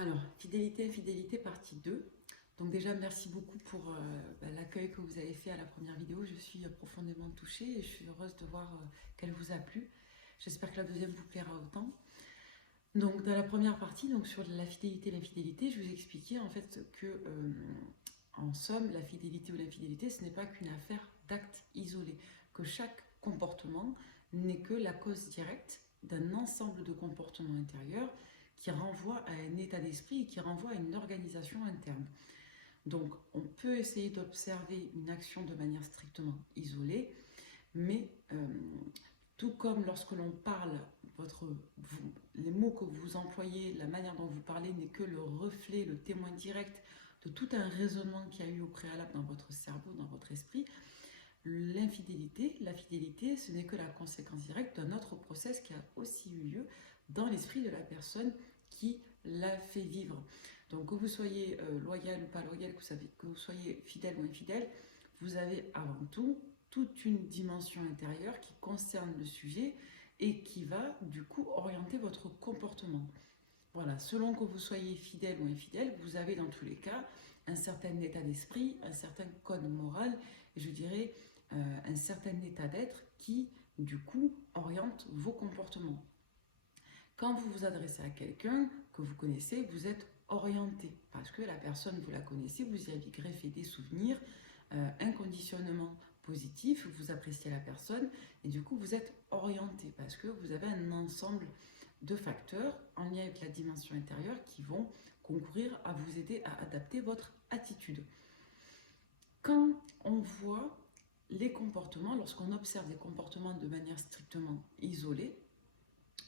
Alors, fidélité, infidélité, partie 2. Donc déjà, merci beaucoup pour l'accueil que vous avez fait à la première vidéo. Je suis profondément touchée et je suis heureuse de voir qu'elle vous a plu. J'espère que la deuxième vous plaira autant. Donc dans la première partie, donc sur la fidélité et l'infidélité, je vous expliquais en fait que, en somme, la fidélité ou l'infidélité, ce n'est pas qu'une affaire d'actes isolés, que chaque comportement n'est que la cause directe d'un ensemble de comportements intérieurs qui renvoie à un état d'esprit et qui renvoie à une organisation interne. Donc, on peut essayer d'observer une action de manière strictement isolée, mais tout comme lorsque l'on parle, les mots que vous employez, la manière dont vous parlez n'est que le reflet, le témoin direct de tout un raisonnement qu'il y a eu au préalable dans votre cerveau, dans votre esprit, l'infidélité, la fidélité, ce n'est que la conséquence directe d'un autre process qui a aussi eu lieu dans l'esprit de la personne qui l'a fait vivre. Donc que vous soyez loyal ou pas loyal, que vous soyez fidèle ou infidèle, vous avez avant tout toute une dimension intérieure qui concerne le sujet et qui va du coup orienter votre comportement. Voilà, selon que vous soyez fidèle ou infidèle, vous avez dans tous les cas un certain état d'esprit, un certain code moral, et je dirais un certain état d'être qui, du coup, oriente vos comportements. Quand vous vous adressez à quelqu'un que vous connaissez, vous êtes orienté, parce que la personne, vous la connaissez, vous y avez greffé des souvenirs, un conditionnement positif, vous appréciez la personne, et du coup, vous êtes orienté, parce que vous avez un ensemble de facteurs en lien avec la dimension intérieure qui vont concourir à vous aider à adapter votre attitude. Quand on voit les comportements, lorsqu'on observe des comportements de manière strictement isolée,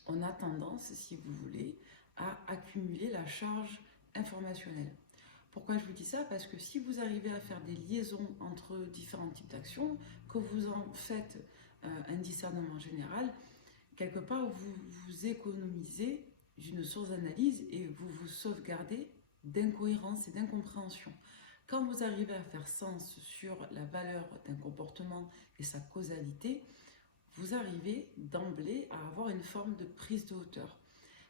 on a tendance, si vous voulez, à accumuler la charge informationnelle. Pourquoi je vous dis ça? Parce que si vous arrivez à faire des liaisons entre différents types d'actions, que vous en faites un discernement général, quelque part vous vous économisez d'une source d'analyse et vous vous sauvegardez d'incohérence et d'incompréhension. Quand vous arrivez à faire sens sur la valeur d'un comportement et sa causalité, vous arrivez d'emblée à avoir une forme de prise de hauteur.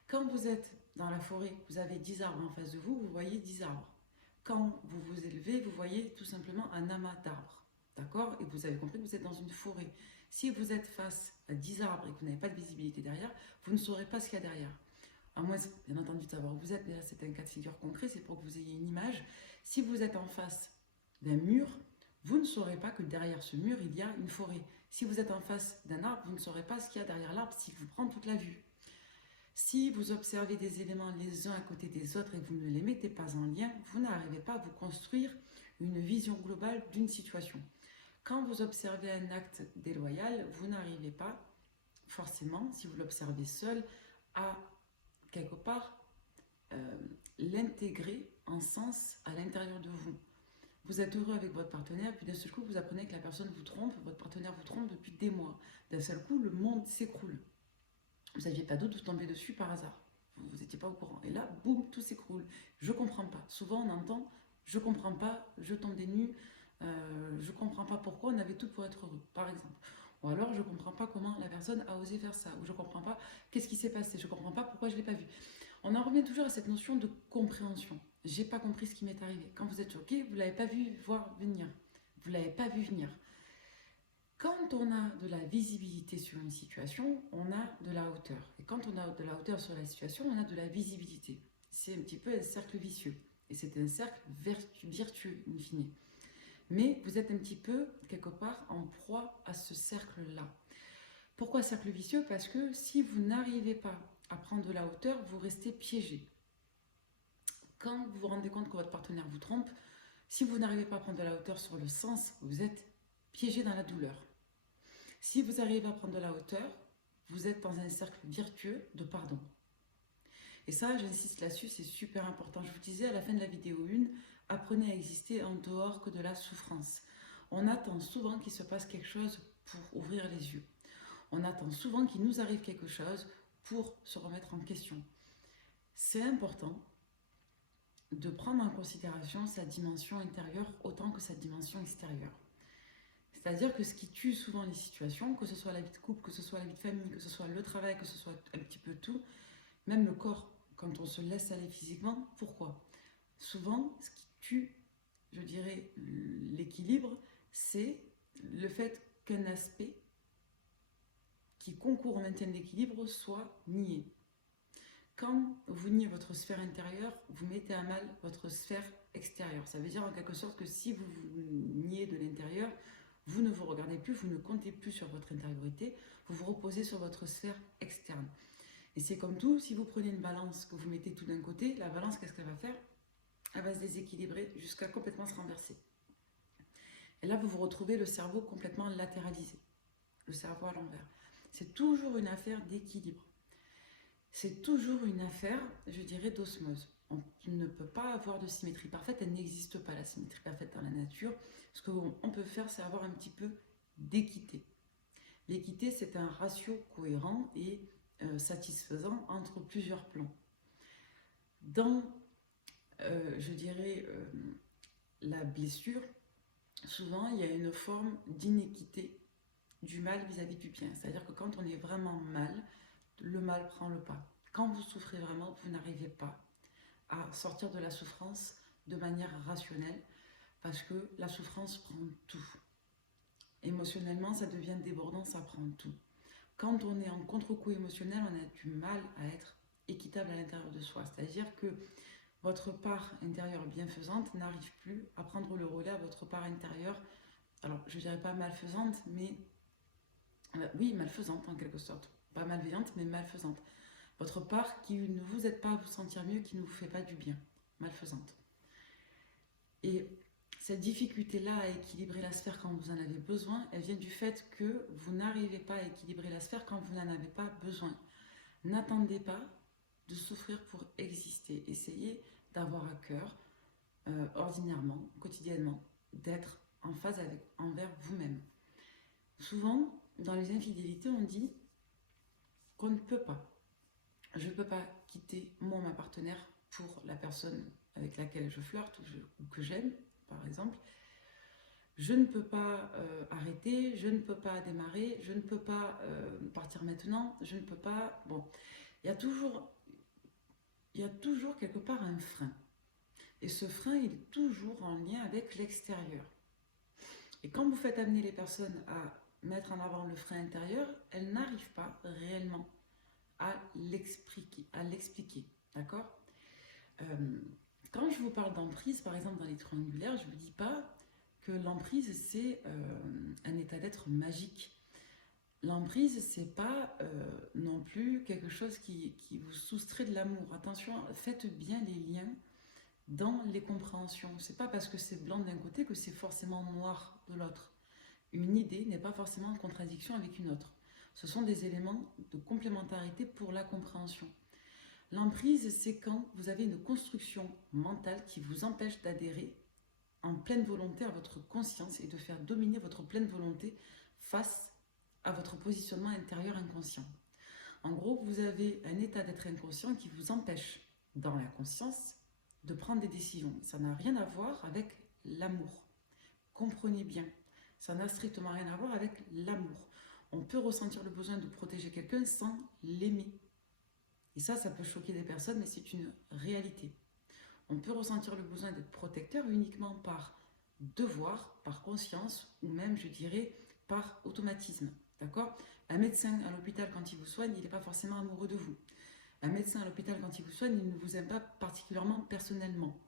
Quand vous êtes dans la forêt, vous avez 10 arbres en face de vous, vous voyez 10 arbres. Quand vous vous élevez, vous voyez tout simplement un amas d'arbres. D'accord? Et vous avez compris que vous êtes dans une forêt. Si vous êtes face à 10 arbres et que vous n'avez pas de visibilité derrière, vous ne saurez pas ce qu'il y a derrière. À moins, bien entendu, de savoir où vous êtes, mais là c'est un cas de figure concret, c'est pour que vous ayez une image. Si vous êtes en face d'un mur, vous ne saurez pas que derrière ce mur, il y a une forêt. Si vous êtes en face d'un arbre, vous ne saurez pas ce qu'il y a derrière l'arbre s'il vous prend toute la vue. Si vous observez des éléments les uns à côté des autres et que vous ne les mettez pas en lien, vous n'arrivez pas à vous construire une vision globale d'une situation. Quand vous observez un acte déloyal, vous n'arrivez pas forcément, si vous l'observez seul, à quelque part l'intégrer en sens à l'intérieur de vous. Vous êtes heureux avec votre partenaire, puis d'un seul coup, vous apprenez que la personne vous trompe, votre partenaire vous trompe depuis des mois. D'un seul coup, le monde s'écroule. Vous n'aviez pas d'autre, vous tombez dessus par hasard. Vous n'étiez pas au courant. Et là, boum, tout s'écroule. Je ne comprends pas. Souvent, on entend « je ne comprends pas, je tombe des nues, je ne comprends pas pourquoi on avait tout pour être heureux », par exemple. Ou alors, je ne comprends pas comment la personne a osé faire ça. Ou je ne comprends pas qu'est-ce qui s'est passé. Je ne comprends pas pourquoi je ne l'ai pas vu. On en revient toujours à cette notion de compréhension. J'ai pas compris ce qui m'est arrivé. Quand vous êtes choqué, vous ne l'avez pas vu venir. Vous ne l'avez pas vu venir. Quand on a de la visibilité sur une situation, on a de la hauteur. Et quand on a de la hauteur sur la situation, on a de la visibilité. C'est un petit peu un cercle vicieux. Et c'est un cercle vertueux, in fine. Mais vous êtes un petit peu, quelque part, en proie à ce cercle-là. Pourquoi cercle vicieux? Parce que si vous n'arrivez pas à prendre de la hauteur, vous restez piégé. Quand vous vous rendez compte que votre partenaire vous trompe, si vous n'arrivez pas à prendre de la hauteur sur le sens, vous êtes piégé dans la douleur. Si vous arrivez à prendre de la hauteur, vous êtes dans un cercle vertueux de pardon. Et ça, j'insiste là-dessus, c'est super important. Je vous disais à la fin de la vidéo 1, apprenez à exister en dehors que de la souffrance. On attend souvent qu'il se passe quelque chose pour ouvrir les yeux. On attend souvent qu'il nous arrive quelque chose pour se remettre en question. C'est important de prendre en considération sa dimension intérieure autant que sa dimension extérieure. C'est-à-dire que ce qui tue souvent les situations, que ce soit la vie de couple, que ce soit la vie de famille, que ce soit le travail, que ce soit un petit peu tout, même le corps, quand on se laisse aller physiquement. Pourquoi? Souvent, ce qui tue, je dirais, l'équilibre, c'est le fait qu'un aspect qui concourt au maintien de l'équilibre soit nié. Quand vous niez votre sphère intérieure, vous mettez à mal votre sphère extérieure. Ça veut dire en quelque sorte que si vous vous niez de l'intérieur, vous ne vous regardez plus, vous ne comptez plus sur votre intériorité, vous vous reposez sur votre sphère externe. Et c'est comme tout, si vous prenez une balance que vous mettez tout d'un côté, la balance, qu'est-ce qu'elle va faire? Elle va se déséquilibrer jusqu'à complètement se renverser. Et là, vous vous retrouvez le cerveau complètement latéralisé, le cerveau à l'envers. C'est toujours une affaire d'équilibre. C'est toujours une affaire, je dirais, d'osmose. On ne peut pas avoir de symétrie parfaite, elle n'existe pas la symétrie parfaite dans la nature. Ce qu'on peut faire, c'est avoir un petit peu d'équité. L'équité, c'est un ratio cohérent et satisfaisant entre plusieurs plans. Dans, je dirais, la blessure, souvent, il y a une forme d'inéquité du mal vis-à-vis du bien. C'est-à-dire que quand on est vraiment mal, le mal prend le pas. Quand vous souffrez vraiment, vous n'arrivez pas à sortir de la souffrance de manière rationnelle parce que la souffrance prend tout. Émotionnellement, ça devient débordant, ça prend tout. Quand on est en contre-coup émotionnel, on a du mal à être équitable à l'intérieur de soi. C'est-à-dire que votre part intérieure bienfaisante n'arrive plus à prendre le relais à votre part intérieure, alors je ne dirais pas malfaisante, mais oui, malfaisante en quelque sorte. Pas malveillante, mais malfaisante. Votre part qui ne vous aide pas à vous sentir mieux, qui ne vous fait pas du bien. Malfaisante. Et cette difficulté-là à équilibrer la sphère quand vous en avez besoin, elle vient du fait que vous n'arrivez pas à équilibrer la sphère quand vous n'en avez pas besoin. N'attendez pas de souffrir pour exister. Essayez d'avoir à cœur, ordinairement, quotidiennement, d'être en phase envers vous-même. Souvent, dans les infidélités, on dit qu'on ne peut pas. Je ne peux pas quitter ma partenaire pour la personne avec laquelle je flirte ou que j'aime, par exemple. Je ne peux pas arrêter, je ne peux pas démarrer, je ne peux pas partir maintenant, je ne peux pas... Bon, il y a toujours quelque part un frein. Et ce frein, il est toujours en lien avec l'extérieur. Et quand vous faites amener les personnes à mettre en avant le frein intérieur, elles n'arrivent pas réellement à l'expliquer, d'accord? Quand je vous parle d'emprise, par exemple dans les triangulaires, je ne vous dis pas que l'emprise c'est un état d'être magique. L'emprise c'est pas non plus quelque chose qui vous soustrait de l'amour. Attention, faites bien les liens dans les compréhensions. C'est pas parce que c'est blanc d'un côté que c'est forcément noir de l'autre. Une idée n'est pas forcément en contradiction avec une autre. Ce sont des éléments de complémentarité pour la compréhension. L'emprise, c'est quand vous avez une construction mentale qui vous empêche d'adhérer en pleine volonté à votre conscience et de faire dominer votre pleine volonté face à votre positionnement intérieur inconscient. En gros, vous avez un état d'être inconscient qui vous empêche, dans la conscience, de prendre des décisions. Ça n'a rien à voir avec l'amour. Comprenez bien, ça n'a strictement rien à voir avec l'amour. On peut ressentir le besoin de protéger quelqu'un sans l'aimer. Et ça peut choquer des personnes, mais c'est une réalité. On peut ressentir le besoin d'être protecteur uniquement par devoir, par conscience, ou même, je dirais, par automatisme. D'accord? Un médecin à l'hôpital, quand il vous soigne, il n'est pas forcément amoureux de vous. Un médecin à l'hôpital, quand il vous soigne, il ne vous aime pas particulièrement personnellement.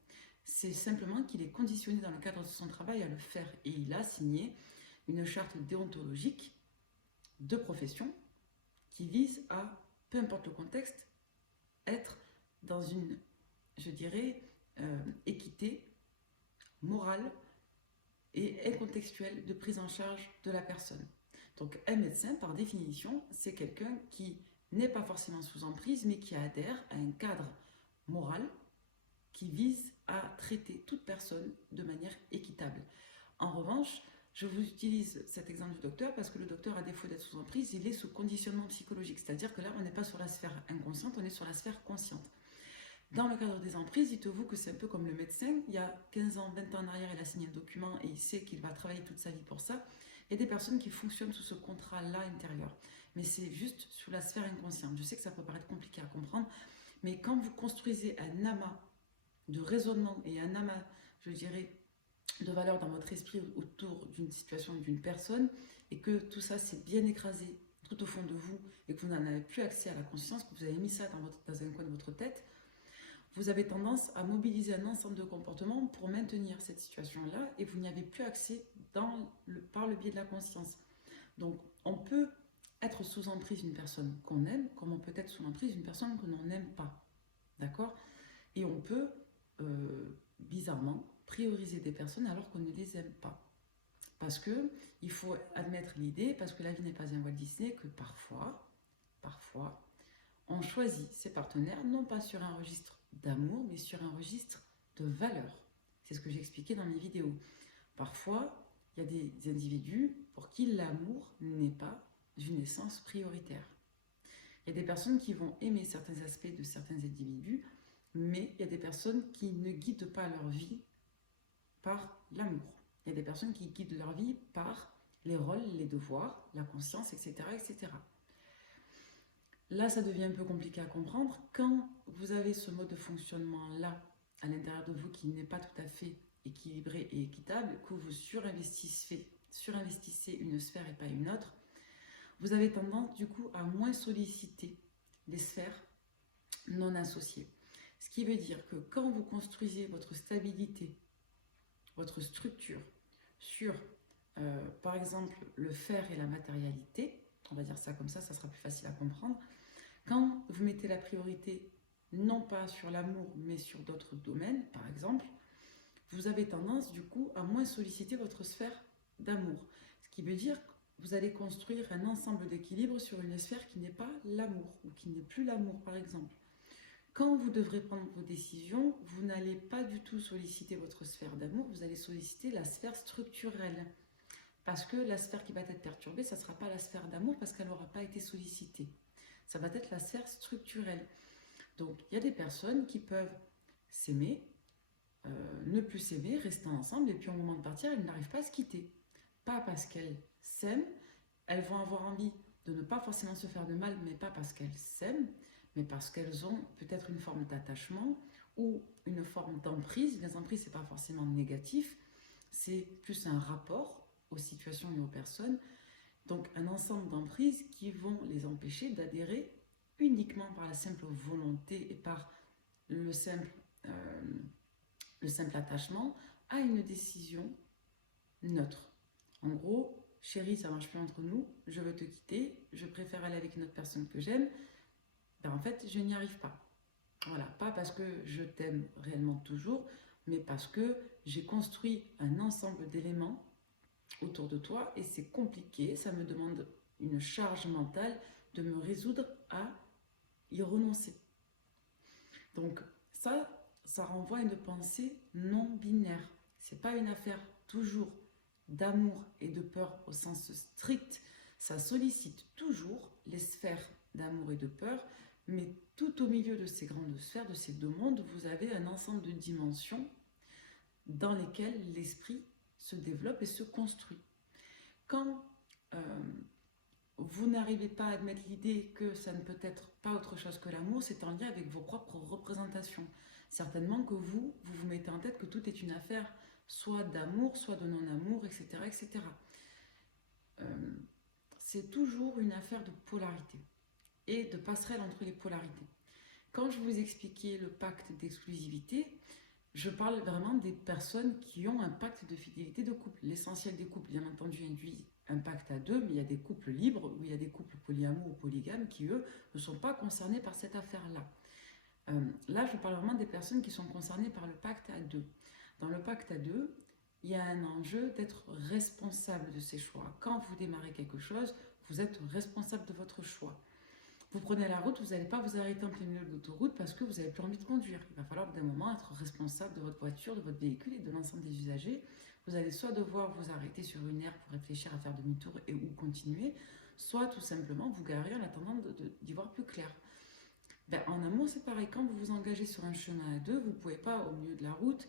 C'est simplement qu'il est conditionné dans le cadre de son travail à le faire. Et il a signé une charte déontologique de profession qui vise à, peu importe le contexte, être dans une, je dirais, équité morale et incontextuelle de prise en charge de la personne. Donc un médecin, par définition, c'est quelqu'un qui n'est pas forcément sous emprise, mais qui adhère à un cadre moral qui vise à traiter toute personne de manière équitable. En revanche, je vous utilise cet exemple du docteur parce que le docteur, à défaut d'être sous emprise, il est sous conditionnement psychologique. C'est-à-dire que là, on n'est pas sur la sphère inconsciente, on est sur la sphère consciente. Dans le cadre des emprises, dites-vous que c'est un peu comme le médecin. Il y a 15 ans, 20 ans en arrière, il a signé un document et il sait qu'il va travailler toute sa vie pour ça. Il y a des personnes qui fonctionnent sous ce contrat-là intérieur. Mais c'est juste sur la sphère inconsciente. Je sais que ça peut paraître compliqué à comprendre, Mais quand vous construisez un amas de raisonnement et un amas, je dirais, de valeurs dans votre esprit autour d'une situation, d'une personne, et que tout ça s'est bien écrasé tout au fond de vous, et que vous n'en avez plus accès à la conscience, que vous avez mis ça dans un coin de votre tête, vous avez tendance à mobiliser un ensemble de comportements pour maintenir cette situation-là, et vous n'y avez plus accès par le biais de la conscience. Donc, on peut être sous emprise d'une personne qu'on aime, comme on peut être sous emprise d'une personne que l'on n'aime pas. D'accord? Et on peut, bizarrement, prioriser des personnes alors qu'on ne les aime pas. Parce que il faut admettre l'idée, parce que la vie n'est pas un Walt Disney, que parfois, on choisit ses partenaires non pas sur un registre d'amour, mais sur un registre de valeurs. C'est ce que j'expliquais dans mes vidéos. Parfois, il y a des individus pour qui l'amour n'est pas une essence prioritaire. Il y a des personnes qui vont aimer certains aspects de certains individus, mais il y a des personnes qui ne guident pas leur vie par l'amour. Il y a des personnes qui guident leur vie par les rôles, les devoirs, la conscience, etc., etc. Là, ça devient un peu compliqué à comprendre. Quand vous avez ce mode de fonctionnement-là à l'intérieur de vous qui n'est pas tout à fait équilibré et équitable, que vous surinvestissez une sphère et pas une autre, vous avez tendance du coup à moins solliciter les sphères non associées. Ce qui veut dire que quand vous construisez votre stabilité, votre structure sur, par exemple, le faire et la matérialité, on va dire ça comme ça sera plus facile à comprendre, quand vous mettez la priorité non pas sur l'amour, mais sur d'autres domaines, par exemple, vous avez tendance du coup à moins solliciter votre sphère d'amour. Ce qui veut dire que vous allez construire un ensemble d'équilibre sur une sphère qui n'est pas l'amour, ou qui n'est plus l'amour, par exemple. Quand vous devrez prendre vos décisions, vous n'allez pas du tout solliciter votre sphère d'amour, vous allez solliciter la sphère structurelle. Parce que la sphère qui va être perturbée, ça ne sera pas la sphère d'amour parce qu'elle n'aura pas été sollicitée. Ça va être la sphère structurelle. Donc, il y a des personnes qui peuvent s'aimer, ne plus s'aimer, rester ensemble, et puis au moment de partir, elles n'arrivent pas à se quitter. Pas parce qu'elles s'aiment, elles vont avoir envie de ne pas forcément se faire de mal, mais pas parce qu'elles s'aiment, mais parce qu'elles ont peut-être une forme d'attachement ou une forme d'emprise. Les emprises, ce n'est pas forcément négatif, c'est plus un rapport aux situations et aux personnes. Donc un ensemble d'emprises qui vont les empêcher d'adhérer uniquement par la simple volonté et par le simple attachement à une décision neutre. En gros, chérie, ça ne marche plus entre nous, je veux te quitter, je préfère aller avec une autre personne que j'aime. Ben en fait, je n'y arrive pas. Voilà, pas parce que je t'aime réellement toujours, mais parce que j'ai construit un ensemble d'éléments autour de toi et c'est compliqué, ça me demande une charge mentale de me résoudre à y renoncer. Donc ça renvoie à une pensée non binaire. C'est pas une affaire toujours d'amour et de peur au sens strict, ça sollicite toujours les sphères d'amour et de peur, mais tout au milieu de ces grandes sphères, de ces deux mondes, vous avez un ensemble de dimensions dans lesquelles l'esprit se développe et se construit. Quand vous n'arrivez pas à admettre l'idée que ça ne peut être pas autre chose que l'amour, c'est en lien avec vos propres représentations. Certainement que vous mettez en tête que tout est une affaire soit d'amour, soit de non-amour, etc. etc. C'est toujours une affaire de polarité et de passerelle entre les polarités. Quand je vous expliquais le pacte d'exclusivité, je parle vraiment des personnes qui ont un pacte de fidélité de couple. L'essentiel des couples, bien entendu, induit un pacte à deux, mais il y a des couples libres, ou il y a des couples polyamoureux ou polygames qui, eux, ne sont pas concernés par cette affaire-là. Là, je parle vraiment des personnes qui sont concernées par le pacte à deux. Dans le pacte à deux, il y a un enjeu d'être responsable de ses choix. Quand vous démarrez quelque chose, vous êtes responsable de votre choix. Vous prenez la route, vous n'allez pas vous arrêter en plein milieu de l'autoroute parce que vous n'avez plus envie de conduire. Il va falloir d'un moment être responsable de votre voiture, de votre véhicule et de l'ensemble des usagers. Vous allez soit devoir vous arrêter sur une aire pour réfléchir à faire demi-tour ou continuer, soit tout simplement vous garer en attendant d'y voir plus clair. Ben, en amour, c'est pareil. Quand vous vous engagez sur un chemin à deux, vous ne pouvez pas, au milieu de la route,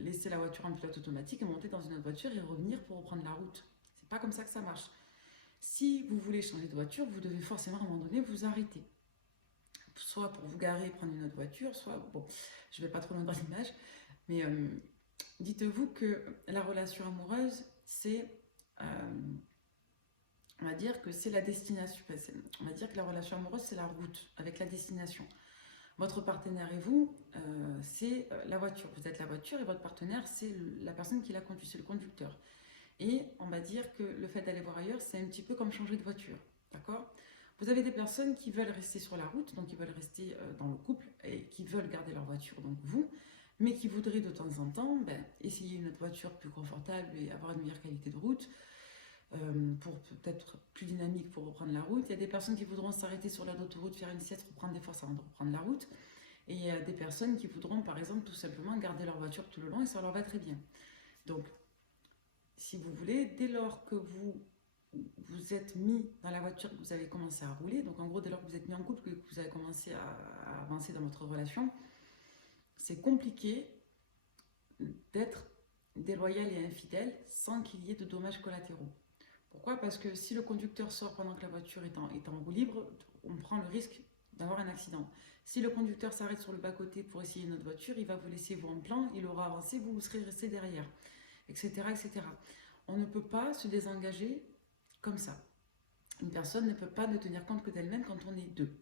laisser la voiture en pilote automatique et monter dans une autre voiture et revenir pour reprendre la route. C'est pas comme ça que ça marche. Si vous voulez changer de voiture, vous devez forcément à un moment donné vous arrêter. soit pour vous garer et prendre une autre voiture, soit, bon, je ne vais pas trop loin dans l'image, mais dites-vous que la relation amoureuse, c'est, on va dire que c'est la destination, on va dire que la relation amoureuse, c'est la route avec la destination. Votre partenaire et vous, c'est la voiture. Vous êtes la voiture et votre partenaire, c'est la personne qui la conduit, c'est le conducteur. Et on va dire que le fait d'aller voir ailleurs, c'est un petit peu comme changer de voiture. D'accord ? Vous avez des personnes qui veulent rester sur la route, donc qui veulent rester dans le couple et qui veulent garder leur voiture, donc vous, mais qui voudraient de temps en temps essayer une autre voiture plus confortable et avoir une meilleure qualité de route, pour peut-être plus dynamique pour reprendre la route. Il y a des personnes qui voudront s'arrêter sur l'aire d'autoroute, faire une sieste, reprendre des forces avant de reprendre la route. Et il y a des personnes qui voudront, par exemple, tout simplement garder leur voiture tout le long et ça leur va très bien. Donc, si vous voulez, dès lors que vous êtes mis dans la voiture, que vous avez commencé à rouler, donc en gros, dès lors que vous êtes mis en couple, que vous avez commencé à avancer dans votre relation, c'est compliqué d'être déloyal et infidèle sans qu'il y ait de dommages collatéraux. Pourquoi ? Parce que si le conducteur sort pendant que la voiture est en roue libre, on prend le risque d'avoir un accident. Si le conducteur s'arrête sur le bas-côté pour essayer une autre voiture, il va vous laisser vous en plan, il aura avancé, vous serez resté derrière, etc., etc. On ne peut pas se désengager comme ça. Une personne ne peut pas ne tenir compte que d'elle-même quand on est deux.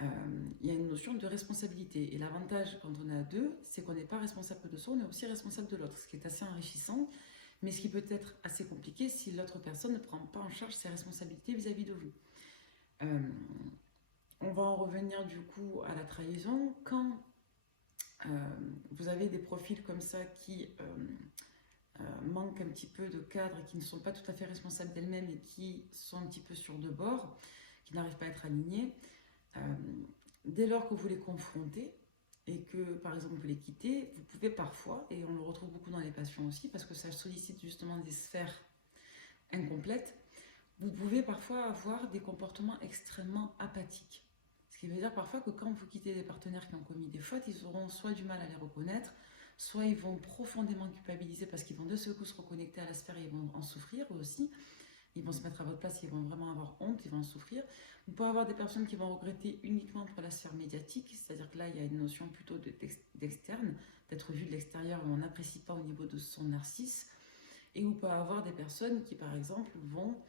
Il y a une notion de responsabilité. Et l'avantage quand on est à deux, c'est qu'on n'est pas responsable que de soi, on est aussi responsable de l'autre, ce qui est assez enrichissant, mais ce qui peut être assez compliqué si l'autre personne ne prend pas en charge ses responsabilités vis-à-vis de vous. On va en revenir du coup à la trahison. Quand vous avez des profils comme ça qui manquent un petit peu de cadre et qui ne sont pas tout à fait responsables d'elles-mêmes et qui sont un petit peu sur deux bords, qui n'arrivent pas à être alignés, dès lors que vous les confrontez et que par exemple vous les quittez, vous pouvez parfois, et on le retrouve beaucoup dans les passions aussi, parce que ça sollicite justement des sphères incomplètes, vous pouvez parfois avoir des comportements extrêmement apathiques. Ce qui veut dire parfois que quand vous quittez des partenaires qui ont commis des fautes, ils auront soit du mal à les reconnaître, soit ils vont profondément culpabiliser parce qu'ils vont de ce coup se reconnecter à la sphère et ils vont en souffrir eux aussi. Ils vont se mettre à votre place, ils vont vraiment avoir honte, ils vont en souffrir. Vous pouvez avoir des personnes qui vont regretter uniquement pour la sphère médiatique, c'est-à-dire que là, il y a une notion plutôt d'externe, d'être vu de l'extérieur, où on n'apprécie pas au niveau de son narcisse. Et vous pouvez avoir des personnes qui, par exemple, vont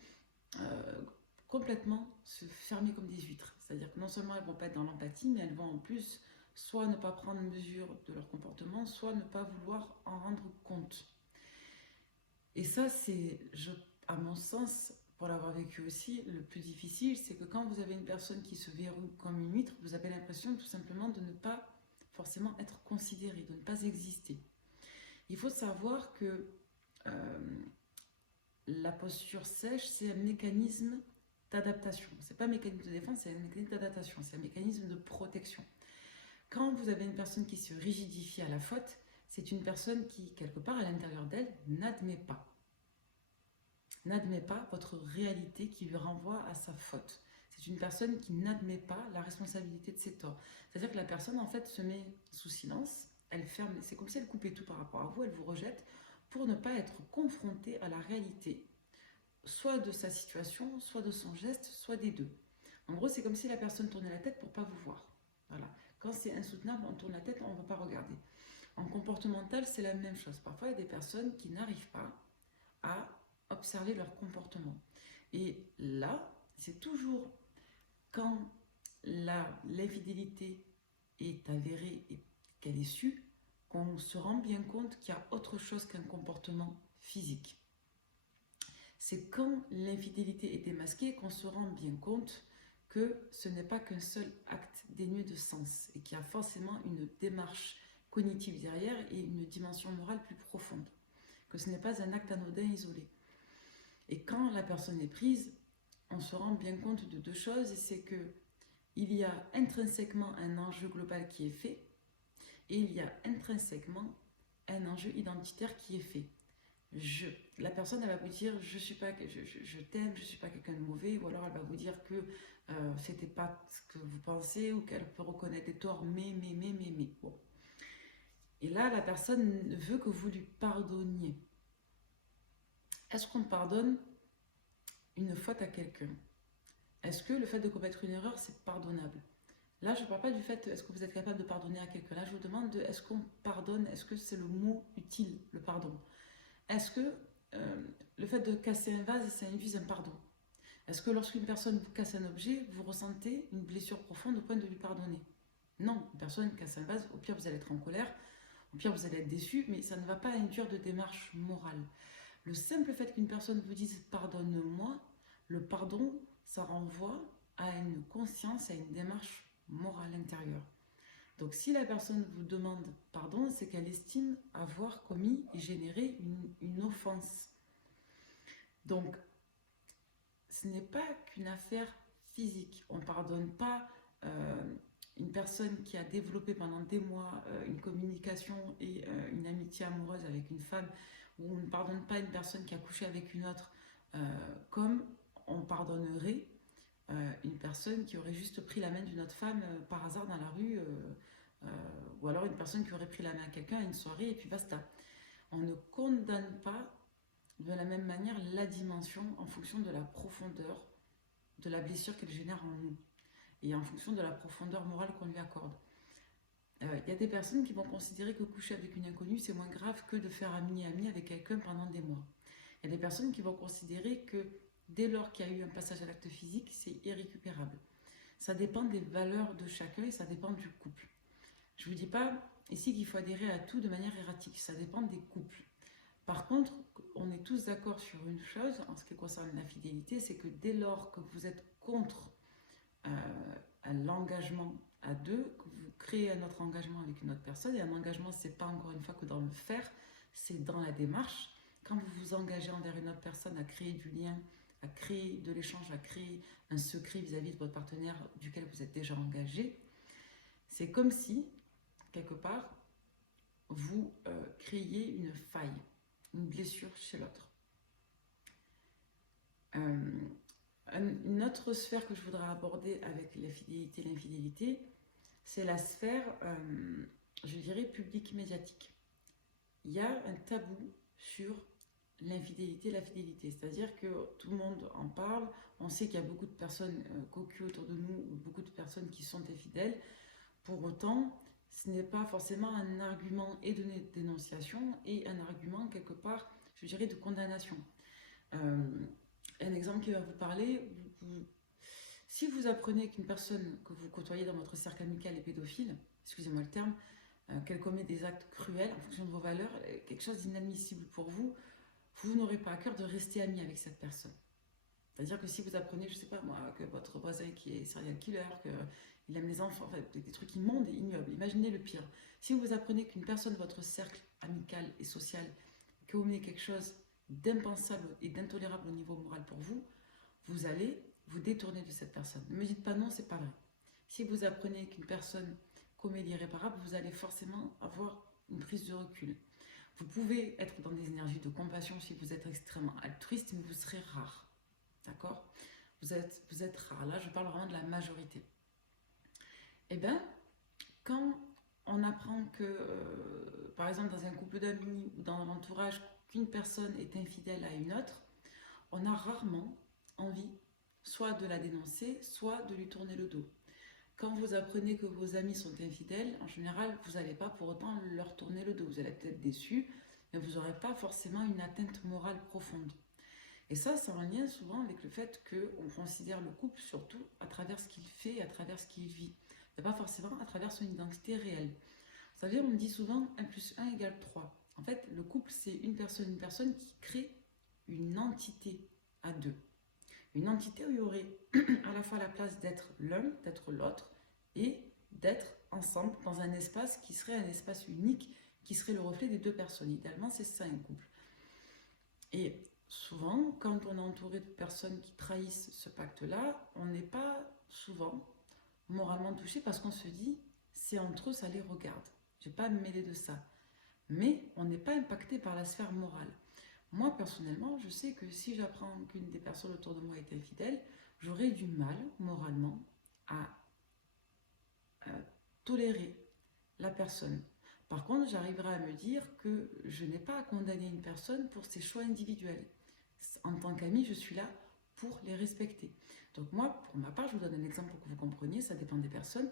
complètement se fermer comme des huîtres. C'est-à-dire que non seulement elles ne vont pas être dans l'empathie, mais elles vont en plus soit ne pas prendre mesure de leur comportement, soit ne pas vouloir en rendre compte. Et ça, c'est, à mon sens, pour l'avoir vécu aussi, le plus difficile, c'est que quand vous avez une personne qui se verrouille comme une huître, vous avez l'impression tout simplement de ne pas forcément être considéré, de ne pas exister. Il faut savoir que la posture sèche, c'est un mécanisme d'adaptation. Ce n'est pas un mécanisme de défense, c'est un mécanisme d'adaptation, c'est un mécanisme de protection. Quand vous avez une personne qui se rigidifie à la faute, c'est une personne qui, quelque part à l'intérieur d'elle, n'admet pas votre réalité qui lui renvoie à sa faute. C'est une personne qui n'admet pas la responsabilité de ses torts. C'est-à-dire que la personne, en fait, se met sous silence, elle ferme, c'est comme si elle coupait tout par rapport à vous, elle vous rejette pour ne pas être confrontée à la réalité, soit de sa situation, soit de son geste, soit des deux. En gros, c'est comme si la personne tournait la tête pour ne pas vous voir. Voilà. Quand c'est insoutenable, on tourne la tête, on ne va pas regarder. En comportemental, c'est la même chose. Parfois, il y a des personnes qui n'arrivent pas à observer leur comportement. Et là, c'est toujours quand l'infidélité est avérée et qu'elle est sue, qu'on se rend bien compte qu'il y a autre chose qu'un comportement physique. C'est quand l'infidélité est démasquée qu'on se rend bien compte que ce n'est pas qu'un seul acte dénué de sens et qu'il y a forcément une démarche cognitive derrière et une dimension morale plus profonde, que ce n'est pas un acte anodin isolé. Et quand la personne est prise, on se rend bien compte de deux choses, c'est que il y a intrinsèquement un enjeu global qui est fait et il y a intrinsèquement un enjeu identitaire qui est fait. La personne, elle va vous dire je t'aime, je suis pas quelqu'un de mauvais, ou alors elle va vous dire que c'était pas ce que vous pensez, ou qu'elle peut reconnaître des torts, mais. Bon. Et là, la personne veut que vous lui pardonniez. Est-ce qu'on pardonne une faute à quelqu'un? Est-ce que le fait de commettre une erreur, c'est pardonnable? Là, je ne parle pas du fait, est-ce que vous êtes capable de pardonner à quelqu'un. Là, je vous demande, est-ce qu'on pardonne, est-ce que c'est le mot utile, le pardon. Est-ce que le fait de casser un vase, ça induit un pardon? Est-ce que lorsqu'une personne vous casse un objet, vous ressentez une blessure profonde au point de lui pardonner? Non, une personne casse un vase, au pire vous allez être en colère, au pire vous allez être déçu, mais ça ne va pas induire de démarche morale. Le simple fait qu'une personne vous dise pardonne-moi, le pardon, ça renvoie à une conscience, à une démarche morale intérieure. Donc si la personne vous demande pardon, c'est qu'elle estime avoir commis et généré une offense. Donc ce n'est pas qu'une affaire physique. On ne pardonne pas une personne qui a développé pendant des mois une communication et une amitié amoureuse avec une femme, ou on ne pardonne pas une personne qui a couché avec une autre, comme on pardonnerait une personne qui aurait juste pris la main d'une autre femme par hasard dans la rue, ou alors une personne qui aurait pris la main à quelqu'un à une soirée et puis basta. On ne condamne pas de la même manière la dimension en fonction de la profondeur de la blessure qu'elle génère en nous et en fonction de la profondeur morale qu'on lui accorde. Y a des personnes qui vont considérer que coucher avec une inconnue c'est moins grave que de faire ami-ami avec quelqu'un pendant des mois. Il y a des personnes qui vont considérer que dès lors qu'il y a eu un passage à l'acte physique, c'est irrécupérable. Ça dépend des valeurs de chacun et ça dépend du couple. Je ne vous dis pas ici qu'il faut adhérer à tout de manière erratique, ça dépend des couples. Par contre, on est tous d'accord sur une chose en ce qui concerne la fidélité, c'est que dès lors que vous êtes contre l'engagement à deux, que vous créez un autre engagement avec une autre personne, et un engagement, c'est pas encore une fois que dans le faire, c'est dans la démarche. Quand vous vous engagez envers une autre personne à créer du lien, à créer de l'échange, à créer un secret vis-à-vis de votre partenaire duquel vous êtes déjà engagé, c'est comme si, quelque part, vous créiez une faille, une blessure chez l'autre. Une autre sphère que je voudrais aborder avec la fidélité et l'infidélité, c'est la sphère, je dirais, publique médiatique. Il y a un tabou sur l'infidélité et la fidélité, c'est-à-dire que tout le monde en parle, on sait qu'il y a beaucoup de personnes cocues autour de nous, ou beaucoup de personnes qui sont infidèles, pour autant, ce n'est pas forcément un argument et de dénonciation et un argument quelque part, je dirais, de condamnation. Un exemple qui va vous parler, si vous apprenez qu'une personne que vous côtoyez dans votre cercle amical est pédophile, excusez-moi le terme, qu'elle commet des actes cruels en fonction de vos valeurs, quelque chose d'inadmissible pour vous, vous n'aurez pas à cœur de rester ami avec cette personne. C'est-à-dire que si vous apprenez, je ne sais pas moi, que votre voisin qui est serial killer, qu'il aime les enfants, enfin, des trucs immondes et ignobles, imaginez le pire. Si vous apprenez qu'une personne de votre cercle amical et social commet quelque chose d'impensable et d'intolérable au niveau moral pour vous, vous allez vous détourner de cette personne. Ne me dites pas non, c'est pas vrai. Si vous apprenez qu'une personne commet l'irréparable, vous allez forcément avoir une prise de recul. Vous pouvez être dans des énergies de compassion si vous êtes extrêmement altruiste, mais vous serez rare. D'accord ? Vous êtes rare. Là, je parle vraiment de la majorité. Eh bien, quand on apprend que, par exemple, dans un couple d'amis ou dans l'entourage, qu'une personne est infidèle à une autre, on a rarement envie soit de la dénoncer, soit de lui tourner le dos. Quand vous apprenez que vos amis sont infidèles, en général, vous n'allez pas pour autant leur tourner le dos. Vous allez peut-être déçu, mais vous n'aurez pas forcément une atteinte morale profonde. Et ça, c'est en lien souvent avec le fait qu'on considère le couple surtout à travers ce qu'il fait et à travers ce qu'il vit. Et pas forcément à travers son identité réelle. Vous savez, on me dit souvent 1 plus 1 égale 3. En fait, le couple, c'est une personne qui crée une entité à deux. Une entité où il y aurait à la fois la place d'être l'un, d'être l'autre, et d'être ensemble dans un espace qui serait un espace unique, qui serait le reflet des deux personnes. Idéalement, c'est ça un couple. Et souvent, quand on est entouré de personnes qui trahissent ce pacte-là, on n'est pas souvent moralement touché parce qu'on se dit, c'est entre eux, ça les regarde. Je ne vais pas me mêler de ça. Mais on n'est pas impacté par la sphère morale. Moi, personnellement, je sais que si j'apprends qu'une des personnes autour de moi est infidèle, j'aurai du mal, moralement, à tolérer la personne. Par contre, j'arriverai à me dire que je n'ai pas à condamner une personne pour ses choix individuels. En tant qu'ami, je suis là pour les respecter. Donc moi, pour ma part, je vous donne un exemple pour que vous compreniez, ça dépend des personnes.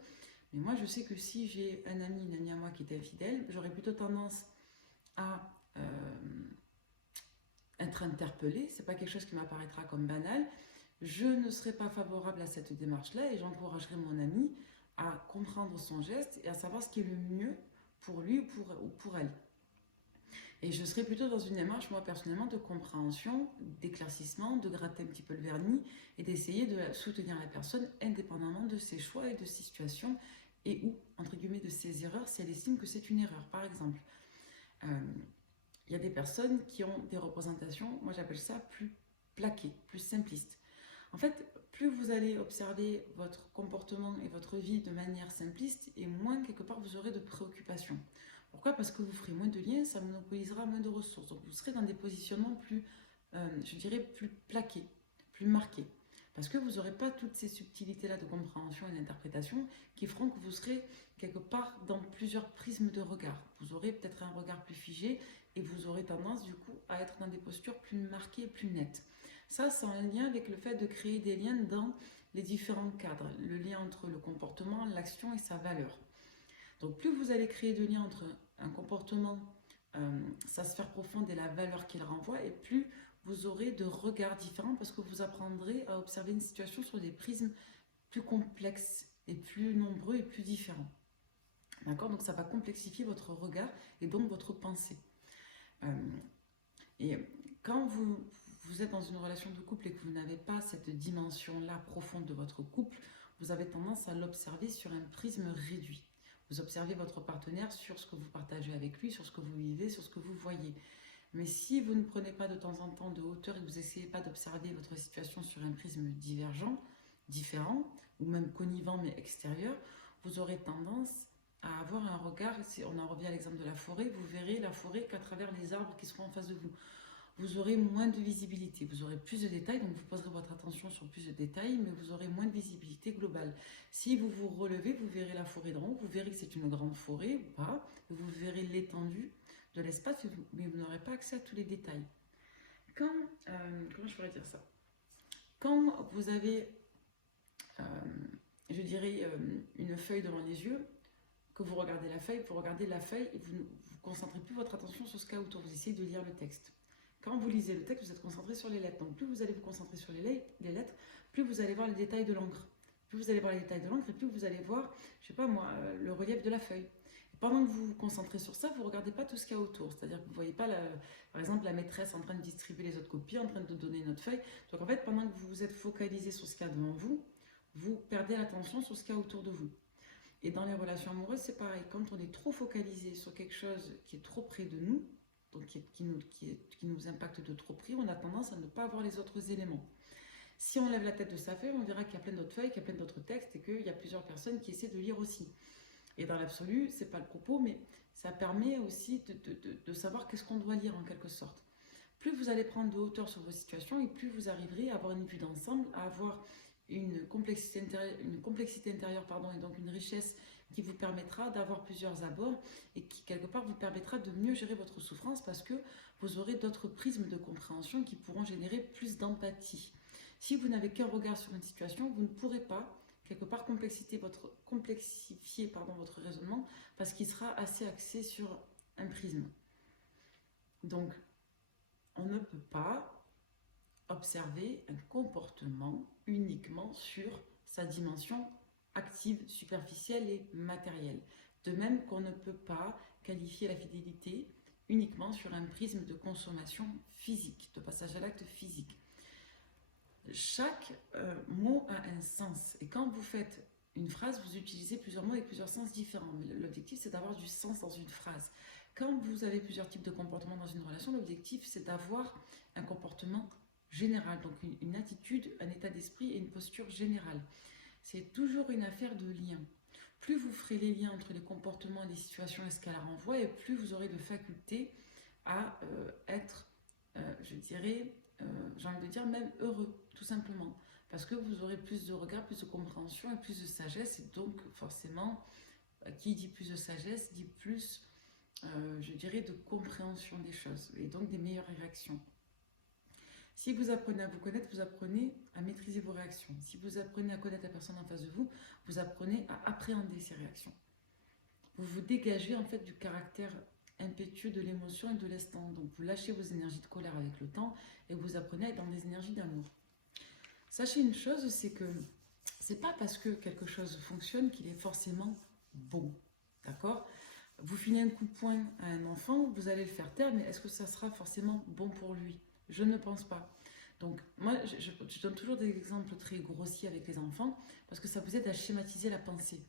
Mais moi, je sais que si j'ai un ami, une amie à moi qui est infidèle, j'aurais plutôt tendance à être interpellée. C'est pas quelque chose qui m'apparaîtra comme banal. Je ne serai pas favorable à cette démarche-là et j'encouragerai mon ami à comprendre son geste et à savoir ce qui est le mieux pour lui ou pour elle. Et je serai plutôt dans une démarche, moi personnellement, de compréhension, d'éclaircissement, de gratter un petit peu le vernis et d'essayer de soutenir la personne indépendamment de ses choix et de ses situations et ou, entre guillemets, de ses erreurs si elle estime que c'est une erreur. Par exemple, il y a des personnes qui ont des représentations, moi j'appelle ça plus plaquées, plus simplistes. En fait, plus vous allez observer votre comportement et votre vie de manière simpliste, et moins quelque part vous aurez de préoccupations. Pourquoi? Parce que vous ferez moins de liens, ça monopolisera moins de ressources. Donc vous serez dans des positionnements plus, je dirais, plus plaqués, plus marqués. Parce que vous n'aurez pas toutes ces subtilités-là de compréhension et d'interprétation qui feront que vous serez quelque part dans plusieurs prismes de regard. Vous aurez peut-être un regard plus figé et vous aurez tendance du coup à être dans des postures plus marquées et plus nettes. Ça, c'est en lien avec le fait de créer des liens dans les différents cadres. Le lien entre le comportement, l'action et sa valeur. Donc plus vous allez créer de liens entre un comportement, sa sphère profonde et la valeur qu'il renvoie, et plus vous aurez de regards différents parce que vous apprendrez à observer une situation sur des prismes plus complexes et plus nombreux et plus différents. D'accord? Donc ça va complexifier votre regard et donc votre pensée. Et quand vous êtes dans une relation de couple et que vous n'avez pas cette dimension-là profonde de votre couple, vous avez tendance à l'observer sur un prisme réduit. Vous observez votre partenaire sur ce que vous partagez avec lui, sur ce que vous vivez, sur ce que vous voyez. Mais si vous ne prenez pas de temps en temps de hauteur et que vous n'essayez pas d'observer votre situation sur un prisme divergent, différent, ou même connivant mais extérieur, vous aurez tendance à avoir un regard, on en revient à l'exemple de la forêt, vous verrez la forêt qu'à travers les arbres qui seront en face de vous. Vous aurez moins de visibilité, vous aurez plus de détails, donc vous poserez votre attention sur plus de détails, mais vous aurez moins de visibilité globale. Si vous vous relevez, vous verrez la forêt de rond, vous verrez que c'est une grande forêt ou pas, vous verrez l'étendue de l'espace, mais vous n'aurez pas accès à tous les détails. Comment je pourrais dire ça? Quand vous avez, je dirais, une feuille devant les yeux, que vous regardez la feuille et vous ne concentrez plus votre attention sur ce qu'il y a autour, vous essayez de lire le texte. Quand vous lisez le texte, vous êtes concentré sur les lettres. Donc plus vous allez vous concentrer sur les lettres, plus vous allez voir les détails de l'encre. Plus vous allez voir les détails de l'encre et plus vous allez voir, je sais pas moi, le relief de la feuille. Et pendant que vous vous concentrez sur ça, vous ne regardez pas tout ce qu'il y a autour. C'est-à-dire que vous ne voyez pas, par exemple, la maîtresse en train de distribuer les autres copies, en train de donner une autre feuille. Donc en fait, pendant que vous vous êtes focalisé sur ce qu'il y a devant vous, vous perdez l'attention sur ce qu'il y a autour de vous. Et dans les relations amoureuses, c'est pareil. Quand on est trop focalisé sur quelque chose qui est trop près de nous, donc qui nous impacte de trop près, on a tendance à ne pas voir les autres éléments. Si on lève la tête de sa feuille, on verra qu'il y a plein d'autres feuilles, qu'il y a plein d'autres textes et qu'il y a plusieurs personnes qui essaient de lire aussi. Et dans l'absolu, c'est pas le propos, mais ça permet aussi de savoir qu'est-ce qu'on doit lire en quelque sorte. Plus vous allez prendre de hauteur sur vos situations et plus vous arriverez à avoir une vue d'ensemble, à avoir une complexité intérieure et donc une richesse qui vous permettra d'avoir plusieurs abords et qui quelque part vous permettra de mieux gérer votre souffrance parce que vous aurez d'autres prismes de compréhension qui pourront générer plus d'empathie. Si vous n'avez qu'un regard sur une situation, vous ne pourrez pas quelque part complexifier votre raisonnement parce qu'il sera assez axé sur un prisme. Donc, on ne peut pas observer un comportement uniquement sur sa dimension active, superficielle et matérielle. De même qu'on ne peut pas qualifier la fidélité uniquement sur un prisme de consommation physique, de passage à l'acte physique. Chaque mot a un sens. Et quand vous faites une phrase, vous utilisez plusieurs mots avec plusieurs sens différents. L'objectif, c'est d'avoir du sens dans une phrase. Quand vous avez plusieurs types de comportements dans une relation, l'objectif, c'est d'avoir un comportement général, donc une attitude, un état d'esprit et une posture générale. C'est toujours une affaire de lien. Plus vous ferez les liens entre les comportements et les situations et ce qu'elle renvoie, et plus vous aurez de faculté à être, je dirais, j'ai envie de dire même heureux, tout simplement. Parce que vous aurez plus de regard, plus de compréhension et plus de sagesse. Et donc, forcément, qui dit plus de sagesse, dit plus, je dirais, de compréhension des choses. Et donc, des meilleures réactions. Si vous apprenez à vous connaître, vous apprenez à maîtriser vos réactions. Si vous apprenez à connaître la personne en face de vous, vous apprenez à appréhender ses réactions. Vous vous dégagez en fait du caractère impétueux de l'émotion et de l'instant. Donc vous lâchez vos énergies de colère avec le temps et vous apprenez à être dans des énergies d'amour. Sachez une chose, c'est que c'est pas parce que quelque chose fonctionne qu'il est forcément bon. D'accord? Vous filez un coup de poing à un enfant, vous allez le faire taire, mais est-ce que ça sera forcément bon pour lui? Je ne pense pas. Donc, moi, je donne toujours des exemples très grossiers avec les enfants parce que ça vous aide à schématiser la pensée.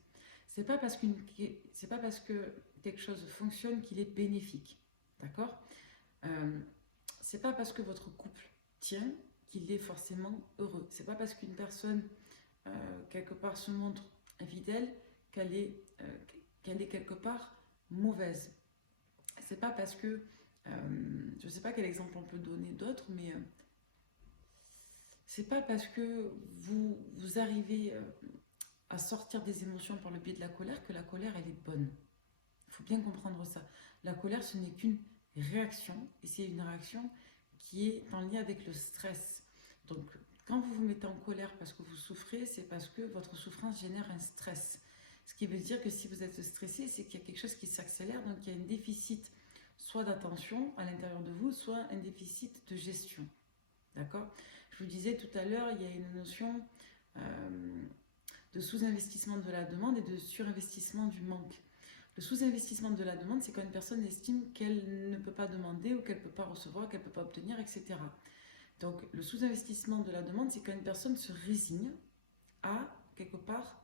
C'est pas parce que quelque chose fonctionne qu'il est bénéfique. D'accord? C'est pas parce que votre couple tient qu'il est forcément heureux. C'est pas parce qu'une personne, quelque part, se montre infidèle qu'elle est quelque part mauvaise. C'est pas parce que, je ne sais pas quel exemple on peut donner d'autre, mais c'est pas parce que vous arrivez à sortir des émotions par le biais de la colère que la colère elle est bonne. Il faut bien comprendre ça. La colère ce n'est qu'une réaction et c'est une réaction qui est en lien avec le stress. Donc quand vous vous mettez en colère parce que vous souffrez, c'est parce que votre souffrance génère un stress. Ce qui veut dire que si vous êtes stressé, c'est qu'il y a quelque chose qui s'accélère, donc il y a un déficit soit d'attention à l'intérieur de vous, soit un déficit de gestion. D'accord? Je vous disais tout à l'heure, il y a une notion de sous-investissement de la demande et de surinvestissement du manque. Le sous-investissement de la demande, c'est quand une personne estime qu'elle ne peut pas demander ou qu'elle ne peut pas recevoir, qu'elle ne peut pas obtenir, etc. Donc, le sous-investissement de la demande, c'est quand une personne se résigne à, quelque part,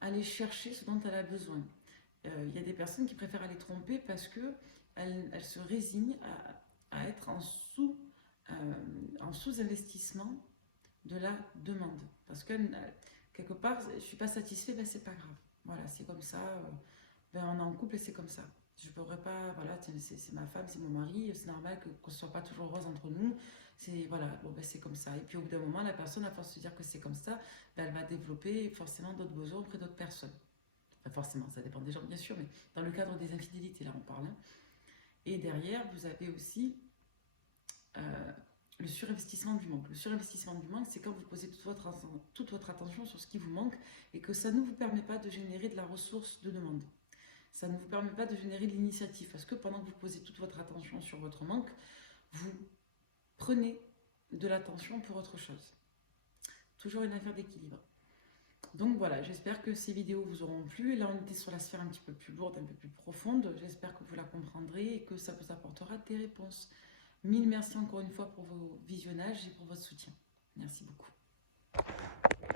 aller chercher ce dont elle a besoin. Il y a des personnes qui préfèrent aller tromper parce qu'elles se résignent à être en sous-investissement de la demande. Parce que, quelque part, je ne suis pas satisfait, ben c'est pas grave. Voilà, c'est comme ça. Ben on est en couple et c'est comme ça. Je pourrais pas, voilà, c'est ma femme, c'est mon mari, c'est normal qu'on ne soit pas toujours heureuse entre nous. C'est voilà, bon ben c'est comme ça. Et puis au bout d'un moment, la personne, à force de se dire que c'est comme ça, ben, elle va développer forcément d'autres besoins auprès d'autres personnes. Enfin, forcément, ça dépend des gens bien sûr, mais dans le cadre des infidélités, là on parle. Hein. Et derrière, vous avez aussi le surinvestissement du manque. Le surinvestissement du manque, c'est quand vous posez toute votre attention sur ce qui vous manque et que ça ne vous permet pas de générer de la ressource de demande. Ça ne vous permet pas de générer de l'initiative parce que pendant que vous posez toute votre attention sur votre manque, vous prenez de l'attention pour autre chose. Toujours une affaire d'équilibre. Donc voilà, j'espère que ces vidéos vous auront plu. Et là, on était sur la sphère un petit peu plus lourde, un peu plus profonde. J'espère que vous la comprendrez et que ça vous apportera des réponses. Mille merci encore une fois pour vos visionnages et pour votre soutien. Merci beaucoup.